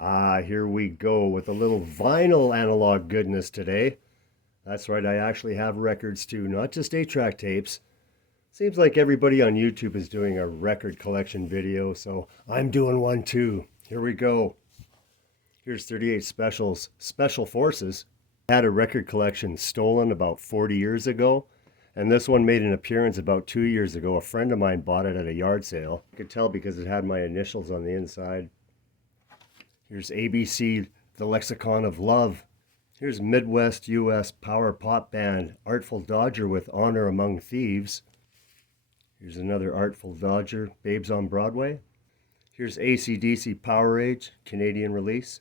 Here we go with a little vinyl analog goodness today. That's right, I actually have records too, not just 8-track tapes. Seems like everybody on YouTube is doing a record collection video, so I'm doing one too. Here we go. Here's 38 Specials, Special Forces. I had a record collection stolen about 40 years ago, and this one made an appearance about 2 years ago. A friend of mine bought it at a yard sale. I could tell because it had my initials on the inside. Here's ABC, the Lexicon of Love. Here's Midwest U.S. power pop band, Artful Dodger with Honor Among Thieves. Here's another Artful Dodger, Babes on Broadway. Here's AC/DC Powerage, Canadian release.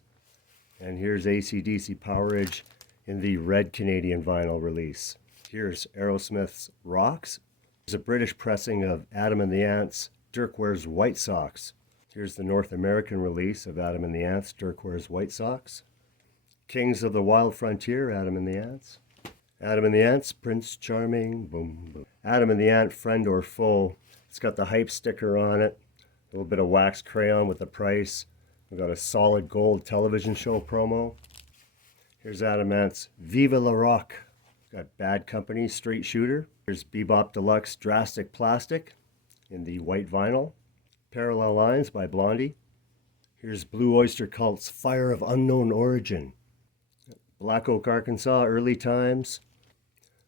And here's AC/DC Powerage in the red Canadian vinyl release. Here's Aerosmith's Rocks. There's a British pressing of Adam and the Ants, Dirk Wears White Socks. Here's the North American release of Adam and the Ants, Dirk Wears White Socks. Kings of the Wild Frontier, Adam and the Ants. Adam and the Ants, Prince Charming, boom, boom. Adam and the Ant, Friend or Foe. It's got the hype sticker on it. A little bit of wax crayon with the price. We've got a solid gold television show promo. Here's Adam Ant's Viva La Rock. Got Bad Company, Straight Shooter. Here's Bebop Deluxe, Drastic Plastic in the white vinyl. Parallel Lines by Blondie. Here's Blue Oyster Cult's Fire of Unknown Origin. Black Oak, Arkansas, Early Times.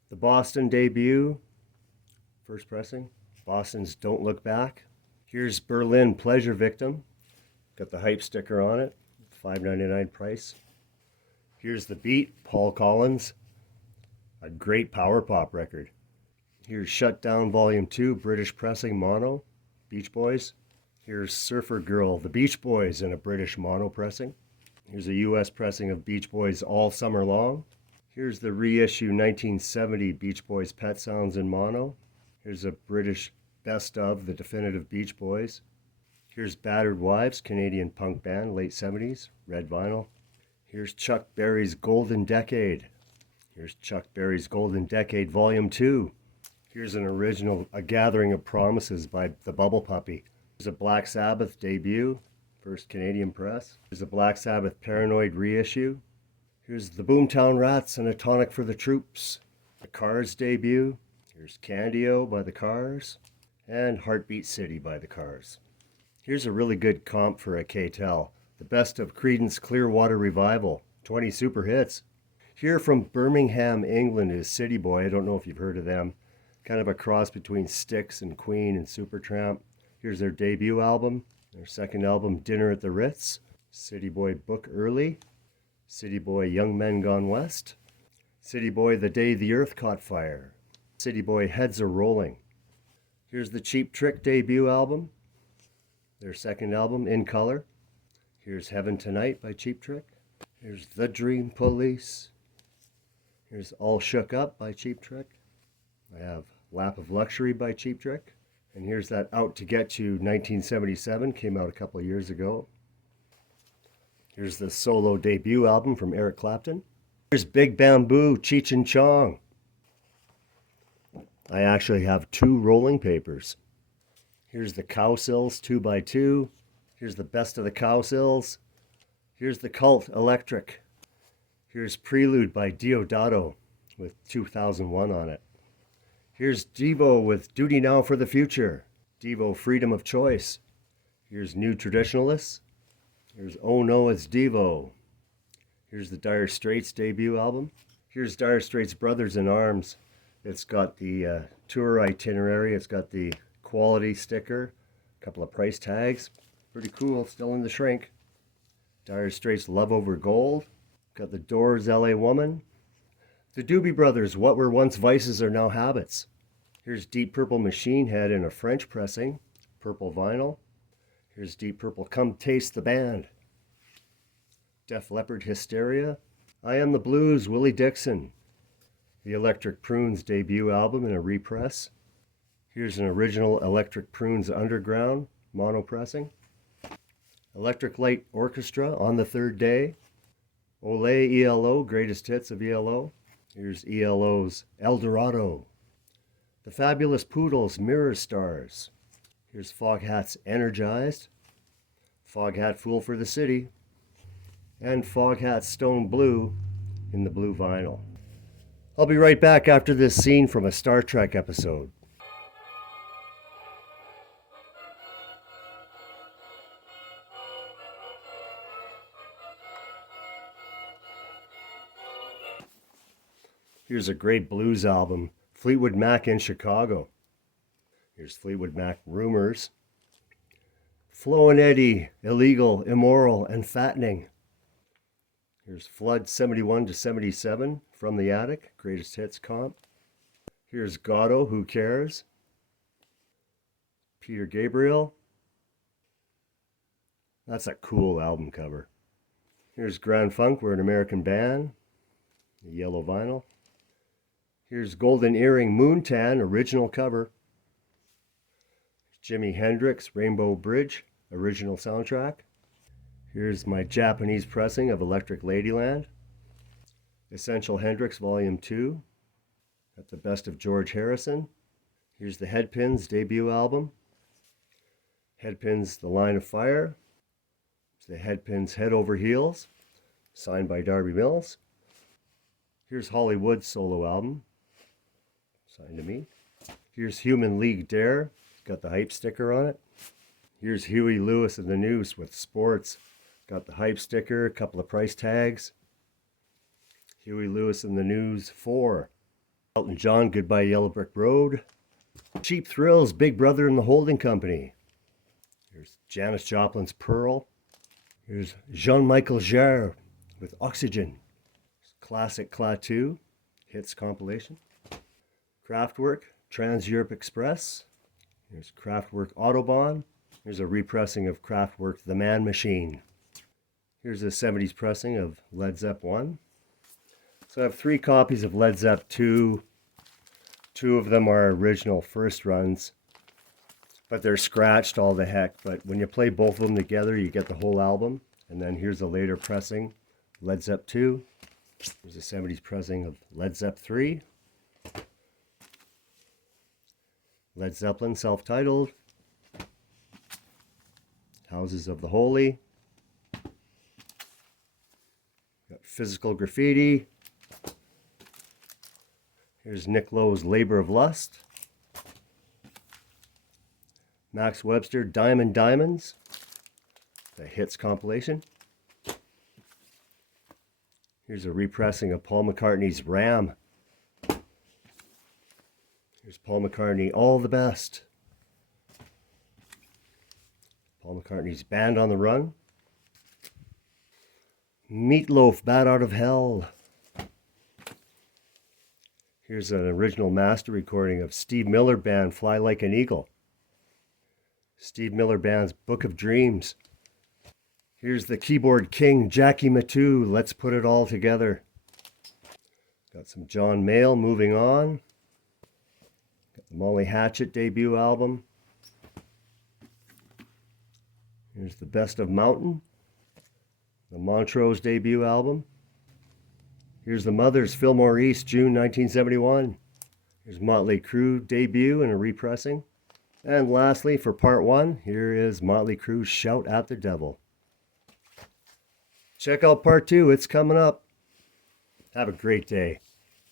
The Boston debut, first pressing. Boston's Don't Look Back. Here's Berlin, Pleasure Victim. Got the hype sticker on it, $5.99 price. Here's The Beat, Paul Collins. A great power pop record. Here's Shut Down Volume 2, British pressing mono, Beach Boys. Here's Surfer Girl, The Beach Boys in a British mono pressing. Here's a US pressing of Beach Boys All Summer Long. Here's the reissue 1970 Beach Boys Pet Sounds in mono. Here's a British best of the definitive Beach Boys. Here's Battered Wives, Canadian punk band, late 70s, red vinyl. Here's Chuck Berry's Golden Decade. Here's Chuck Berry's Golden Decade Volume 2. Here's an original, A Gathering of Promises by the Bubble Puppy. Here's a Black Sabbath debut, first Canadian press. Here's a Black Sabbath Paranoid reissue. Here's the Boomtown Rats and a Tonic for the Troops. The Cars debut. Here's Candio by the Cars. And Heartbeat City by the Cars. Here's a really good comp for a K-Tel. The best of Creedence Clearwater Revival, 20 super hits. Here from Birmingham, England is City Boy. I don't know if you've heard of them. Kind of a cross between Styx and Queen and Supertramp. Here's their debut album. Their second album, Dinner at the Ritz. City Boy Book Early. City Boy Young Men Gone West. City Boy The Day the Earth Caught Fire. City Boy Heads Are Rolling. Here's the Cheap Trick debut album. Their second album, In Color. Here's Heaven Tonight by Cheap Trick. Here's The Dream Police. Here's All Shook Up by Cheap Trick. I have Lap of Luxury by Cheap Trick. And here's that Out to Get You 1977, came out a couple of years ago. Here's the solo debut album from Eric Clapton. Here's Big Bamboo, Cheech and Chong. I actually have 2 rolling papers. Here's the Cowsills 2x2. Here's the Best of the Cowsills. Here's the Cult Electric. Here's Prelude by Diodato with 2001 on it. Here's Devo with Duty Now for the Future. Devo Freedom of Choice. Here's New Traditionalists. Here's Oh No, It's Devo. Here's the Dire Straits debut album. Here's Dire Straits Brothers in Arms. It's got the tour itinerary. It's got the quality sticker. A couple of price tags. Pretty cool, still in the shrink. Dire Straits Love Over Gold. Got the Doors LA Woman. The Doobie Brothers, What Were Once Vices Are Now Habits. Here's Deep Purple Machine Head in a French pressing, purple vinyl. Here's Deep Purple Come Taste the Band. Def Leppard Hysteria. I Am the Blues, Willie Dixon. The Electric Prunes debut album in a repress. Here's an original Electric Prunes Underground mono pressing. Electric Light Orchestra, On the Third Day. Olé ELO, Greatest Hits of ELO. Here's ELO's El Dorado. The Fabulous Poodles, Mirror Stars. Here's Foghat's Energized. Foghat Fool for the City. and Foghat Stone Blue in the blue vinyl. I'll be right back after this scene from a Star Trek episode. Here's a great blues album, Fleetwood Mac in Chicago. Here's Fleetwood Mac Rumors. Flo and Eddie, Illegal, Immoral, and Fattening. Here's Flood 71 to 77, From the Attic, Greatest Hits comp. Here's Gatto, Who Cares? Peter Gabriel. That's a cool album cover. Here's Grand Funk, We're an American Band, the yellow vinyl. Here's Golden Earring Moontan, original cover. Jimi Hendrix, Rainbow Bridge, original soundtrack. Here's my Japanese pressing of Electric Ladyland. Essential Hendrix Volume 2. Got the best of George Harrison. Here's the Headpins debut album. Headpins The Line of Fire. It's the Headpins Head Over Heels, signed by Darby Mills. Here's Hollywood's solo album, signed to me. Here's Human League Dare. Got the hype sticker on it. Here's Huey Lewis and the News with Sports. Got the hype sticker, a couple of price tags. Huey Lewis and the News 4. Elton John, Goodbye Yellow Brick Road. Cheap Thrills, Big Brother and the Holding Company. Here's Janis Joplin's Pearl. Here's Jean-Michel Jarre with Oxygen. Classic Klaatu, hits compilation. Kraftwerk, Trans-Europe Express. Here's Kraftwerk Autobahn. Here's a repressing of Kraftwerk The Man Machine. Here's a 70s pressing of Led Zepp 1. So I have 3 copies of Led Zepp 2. 2 of them are original first runs, but they're scratched all the heck. But when you play both of them together, you get the whole album. And then here's a later pressing, Led Zepp 2. Here's a 70s pressing of Led Zepp 3. Led Zeppelin, self-titled. Houses of the Holy. Got Physical Graffiti. Here's Nick Lowe's Labor of Lust. Max Webster, Diamond Diamonds. The hits compilation. Here's a repressing of Paul McCartney's Ram. Here's Paul McCartney, All the Best. Paul McCartney's Band on the Run. Meatloaf, Bat Out of Hell. Here's an original master recording of Steve Miller Band, Fly Like an Eagle. Steve Miller Band's Book of Dreams. Here's the keyboard king, Jackie Matu, Let's Put It All Together. Got some John Mayall, Moving On. Got the Molly Hatchet debut album. Here's the Best of Mountain. The Montrose debut album. Here's the Mothers, Fillmore East, June 1971. Here's Motley Crue debut and a repressing. And lastly, for part 1, here is Motley Crue's Shout at the Devil. Check out part 2, it's coming up. Have a great day.